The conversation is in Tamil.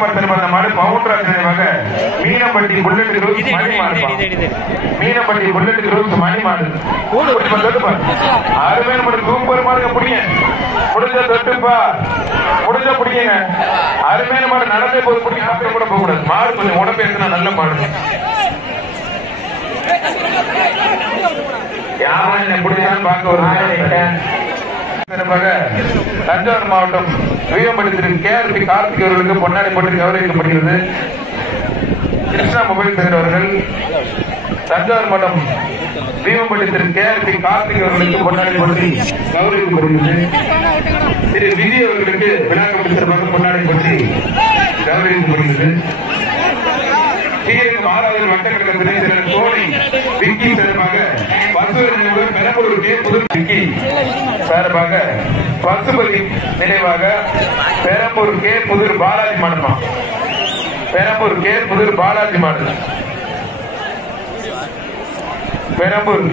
பட்டம் அந்த மாடு பவுண்டராஜ் நினைவாக மீனம்பட்டி புல்லட் குரூப்ஸ் மணி மாடு. மீனம்பட்டி புல்லட் குரூப்ஸ் மணி மாடு. அருமையான மாடு, சூப்பர் மாடுங்க. புடிங்க, முடிஞ்ச தொட்டுப்பா, முடிஞ்ச புடிங்க. அருமையான மாடு, நடந்தே போது புடிங்க. அப்புறம் கூட போக கூடாது. மாடு கொஞ்சம் உடம்பு ஏற்றினா நல்ல மாடு. யாரும் என்ன பிடிச்சாலும் பார்க்க ஒரு தஞ்சாவூர் மாவட்டம் வீரம்பட்டி திரு KRP கார்த்திக் அவர்களுக்கு பொன்னாடை போட்டு கௌரவிக்கப்படுகிறது. கிருஷ்ணா மொபைல் சென்டர் அவர்கள் தஞ்சாவூர் மாவட்டம் வீரம்பட்டி திரு KRP கார்த்திக் அவர்களுக்கு பொன்னாடை போட்டு கௌரவிக்கப்படுகிறது. திரு விதி அவர்களுக்கு விழா கமிட்டி சார்பாக பொன்னாடை போட்டு கௌரவிக்கப்படுகிறது. மாறாவில் வட்டக்கழக துணைச் செயலர் சோனி விக்கி சார்பாக பெரம்பூர் கே புதுர் விக்கி சார்பாக பசுபதி நினைவாக பெரம்பூர் கே புதுர் பாலாஜி மாடுமா. பெரம்பூர் கே புதுர் பாலாஜி மாடு. பெரம்பூர்